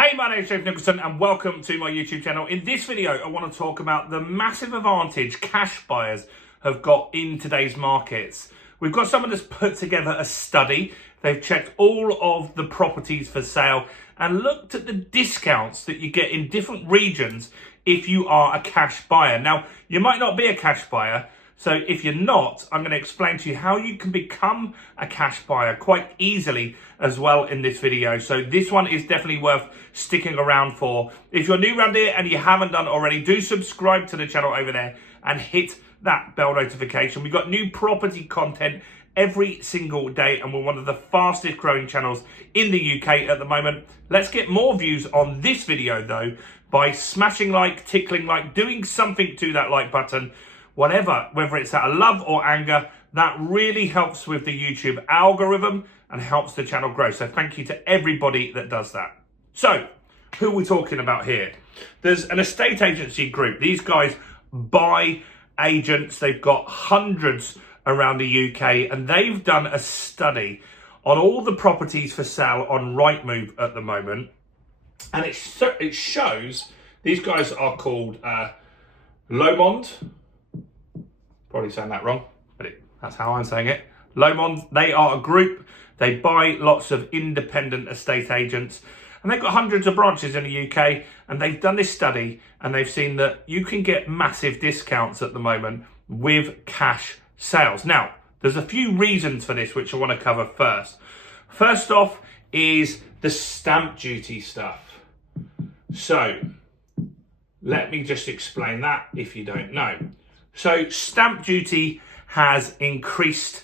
Hey, my name is James Nicholson and welcome to my YouTube channel. In this video, I want to talk about the massive advantage cash buyers have got in today's markets. We've got someone that's put together a study. They've checked all of the properties for sale and looked at the discounts that you get in different regions if you are a cash buyer. Now, you might not be a cash buyer, so if you're not, I'm going to explain to you how you can become a cash buyer quite easily as well in this video. So this one is definitely worth sticking around for. If you're new around here and you haven't done already, do subscribe to the channel over there and hit that bell notification. We've got new property content every single day and we're one of the fastest growing channels in the UK at the moment. Let's get more views on this video though by smashing like, tickling like, doing something to that like button. Whatever, whether it's out of love or anger, that really helps with the YouTube algorithm and helps the channel grow. So thank you to everybody that does that. So, who are we talking about here? There's an estate agency group. These guys buy agents. They've got hundreds around the UK and they've done a study on all the properties for sale on Rightmove at the moment. And it shows, these guys are called Lomond. Probably saying that wrong, but that's how I'm saying it. Lomond, they are a group. They buy lots of independent estate agents and they've got hundreds of branches in the UK and they've done this study and they've seen that you can get massive discounts at the moment with cash sales. Now, there's a few reasons for this which I want to cover first. First off is the stamp duty stuff. So, let me just explain that if you don't know. So stamp duty has increased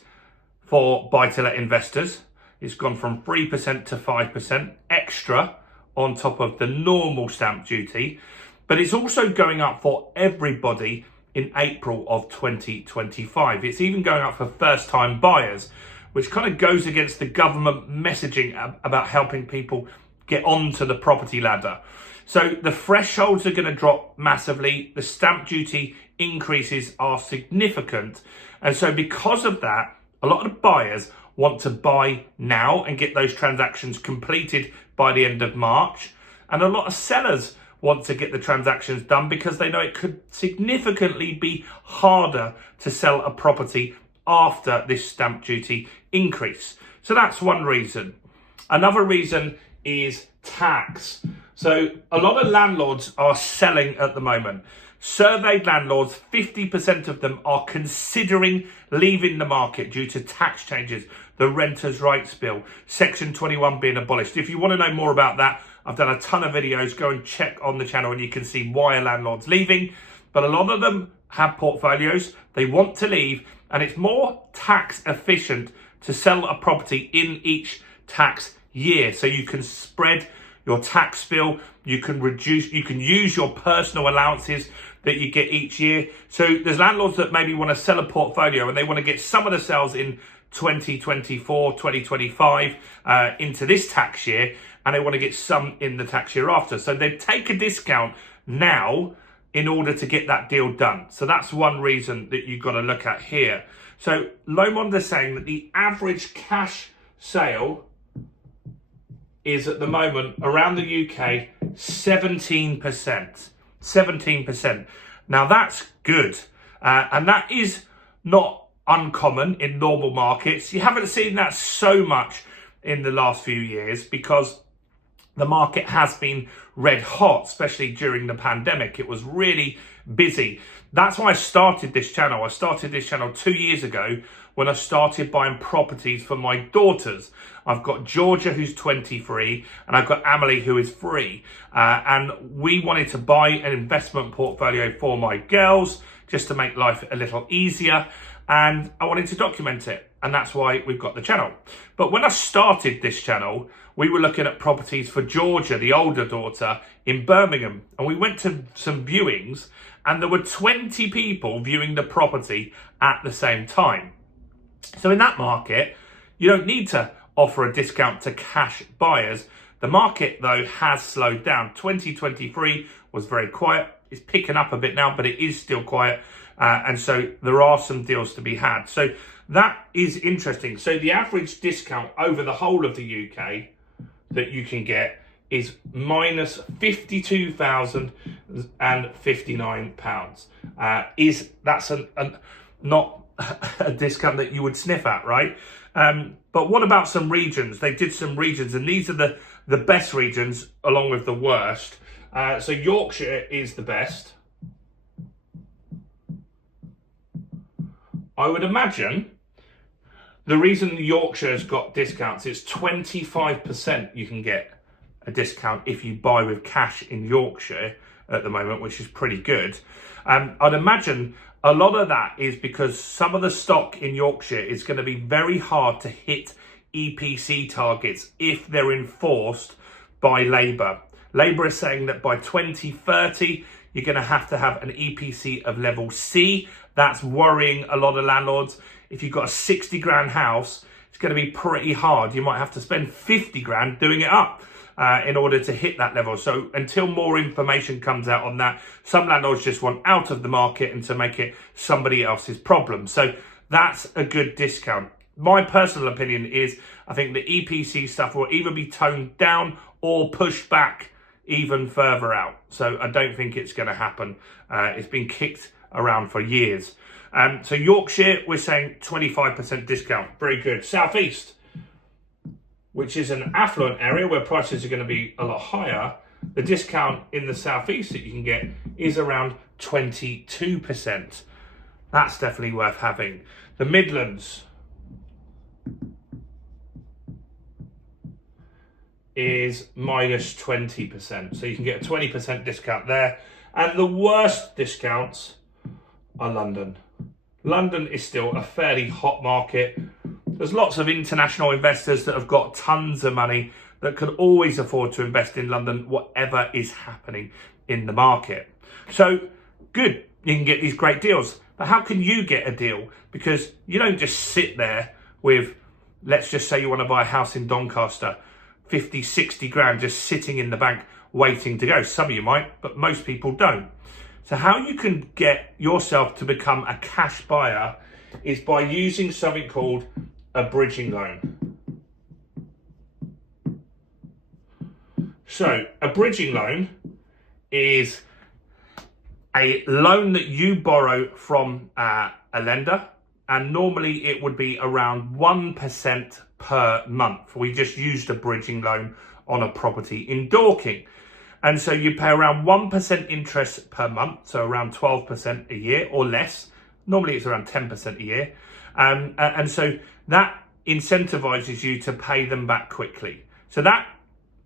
for buy-to-let investors. It's gone from 3% to 5% extra on top of the normal stamp duty. But it's also going up for everybody in April of 2025. It's even going up for first-time buyers, which kind of goes against the government messaging about helping people get onto the property ladder. So the thresholds are going to drop massively. The stamp duty increases are significant. And so because of that, a lot of buyers want to buy now and get those transactions completed by the end of March. And a lot of sellers want to get the transactions done because they know it could significantly be harder to sell a property after this stamp duty increase. So that's one reason. Another reason is tax. So a lot of landlords are selling at the moment. Surveyed landlords, 50% of them are considering leaving the market due to tax changes, the Renters' Rights Bill, Section 21 being abolished. If you want to know more about that, I've done a ton of videos. Go and check on the channel and you can see why a landlord's leaving. But a lot of them have portfolios. They want to leave and it's more tax efficient to sell a property in each tax year. So you can spread your tax bill, you can use your personal allowances that you get each year. So there's landlords that maybe want to sell a portfolio and they want to get some of the sales in 2024, 2025 into this tax year, and they want to get some in the tax year after. So they take a discount now in order to get that deal done. So that's one reason that you've got to look at here. So Lomond is saying that the average cash sale is at the moment around the UK 17%. 17%. Now that's good. And that is not uncommon in normal markets. You haven't seen that so much in the last few years because the market has been red hot, especially during the pandemic. It was really busy. That's why I started this channel. I started this channel 2 years ago when I started buying properties for my daughters. I've got Georgia, who's 23, and I've got Amelie, who is 3. And we wanted to buy an investment portfolio for my girls just to make life a little easier. And I wanted to document it. And that's why we've got the channel. But when I started this channel, we were looking at properties for Georgia, the older daughter, in Birmingham. And we went to some viewings and there were 20 people viewing the property at the same time. So in that market, you don't need to offer a discount to cash buyers. The market, though, has slowed down. 2023 was very quiet. It's picking up a bit now, but it is still quiet. And so there are some deals to be had. So that is interesting. So the average discount over the whole of the UK that you can get is minus £52,059. That's not a discount that you would sniff at, right? But what about some regions? They did some regions, and these are the best regions along with the worst. So Yorkshire is the best. I would imagine the reason Yorkshire's got discounts is 25% you can get a discount if you buy with cash in Yorkshire at the moment, which is pretty good. I'd imagine a lot of that is because some of the stock in Yorkshire is going to be very hard to hit EPC targets if they're enforced by Labour. Labour is saying that by 2030, you're going to have an EPC of level C. That's worrying a lot of landlords. If you've got a 60 grand house, it's going to be pretty hard. You might have to spend 50 grand doing it up in order to hit that level. So until more information comes out on that, some landlords just want out of the market and to make it somebody else's problem. So that's a good discount. My personal opinion is I think the EPC stuff will either be toned down or pushed back even further out. So I don't think it's going to happen. It's been kicked around for years. So Yorkshire, we're saying 25% discount. Very good. South East, which is an affluent area where prices are going to be a lot higher. The discount in the South East that you can get is around 22%. That's definitely worth having. The Midlands is minus 20%. So you can get a 20% discount there. And the worst discounts are London. London is still a fairly hot market. There's lots of international investors that have got tons of money that could always afford to invest in London, whatever is happening in the market. So good, you can get these great deals. But how can you get a deal? Because you don't just sit there with, let's just say you want to buy a house in Doncaster, 50, 60 grand just sitting in the bank waiting to go. Some of you might, but most people don't. So how you can get yourself to become a cash buyer is by using something called a bridging loan. So a bridging loan is a loan that you borrow from a lender, and normally it would be around 1% per month. We just used a bridging loan on a property in Dorking. And so you pay around 1% interest per month, so around 12% a year or less. Normally it's around 10% a year. And so that incentivizes you to pay them back quickly. So that,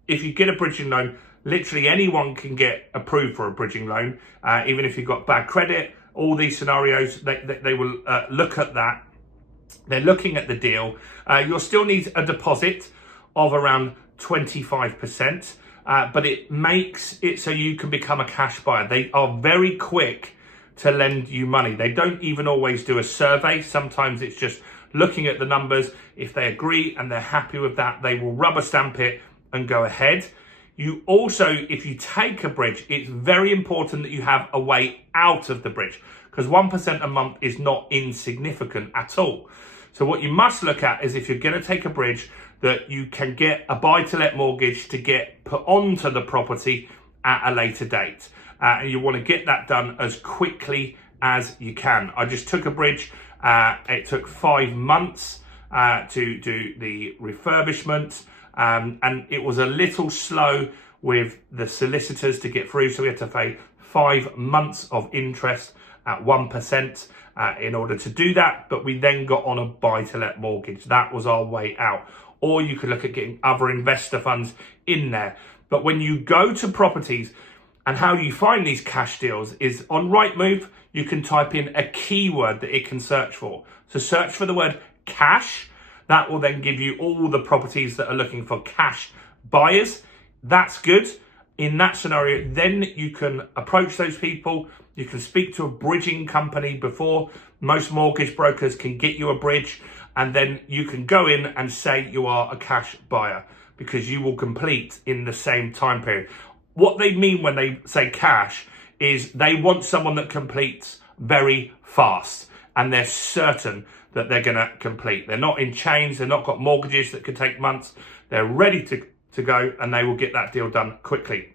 if you get a bridging loan, literally anyone can get approved for a bridging loan, even if you've got bad credit. All these scenarios, they will look at that. They're looking at the deal. You'll still need a deposit of around 25%. But it makes it so you can become a cash buyer. They are very quick to lend you money. They don't even always do a survey. Sometimes it's just looking at the numbers. If they agree and they're happy with that, they will rubber stamp it and go ahead. You also, if you take a bridge, it's very important that you have a way out of the bridge, because 1% a month is not insignificant at all. So what you must look at is, if you're going to take a bridge, that you can get a buy-to-let mortgage to get put onto the property at a later date. And you want to get that done as quickly as you can. I just took a bridge. It took 5 months to do the refurbishment. And it was a little slow with the solicitors to get through. So we had to pay 5 months of interest at 1% in order to do that. But we then got on a buy-to-let mortgage. That was our way out. Or you could look at getting other investor funds in there. But when you go to properties, and how you find these cash deals is on Rightmove, you can type in a keyword that it can search for. So search for the word cash. That will then give you all the properties that are looking for cash buyers. That's good. In that scenario, then you can approach those people. You can speak to a bridging company before most mortgage brokers can get you a bridge. And then you can go in and say you are a cash buyer, because you will complete in the same time period. What they mean when they say cash is they want someone that completes very fast, and they're certain that they're going to complete. They're not in chains. They're not got mortgages that could take months. They're ready to to go and they will get that deal done quickly.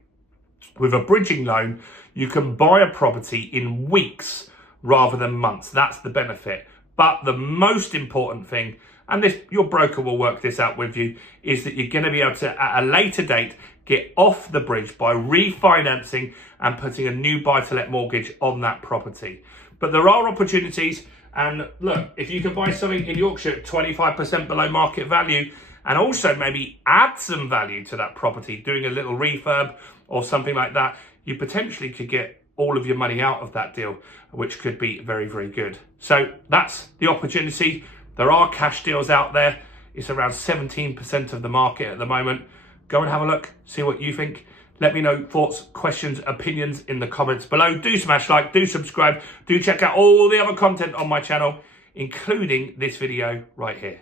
With a bridging loan, you can buy a property in weeks rather than months. That's the benefit. But the most important thing, and this your broker will work this out with you, is that you're going to be able to, at a later date, get off the bridge by refinancing and putting a new buy-to-let mortgage on that property. But there are opportunities, and look, if you can buy something in Yorkshire at 25% below market value, and also maybe add some value to that property, doing a little refurb or something like that, you potentially could get all of your money out of that deal, which could be very, very good. So that's the opportunity. There are cash deals out there. It's around 17% of the market at the moment. Go and have a look, see what you think. Let me know thoughts, questions, opinions in the comments below. Do smash like, do subscribe, do check out all the other content on my channel, including this video right here.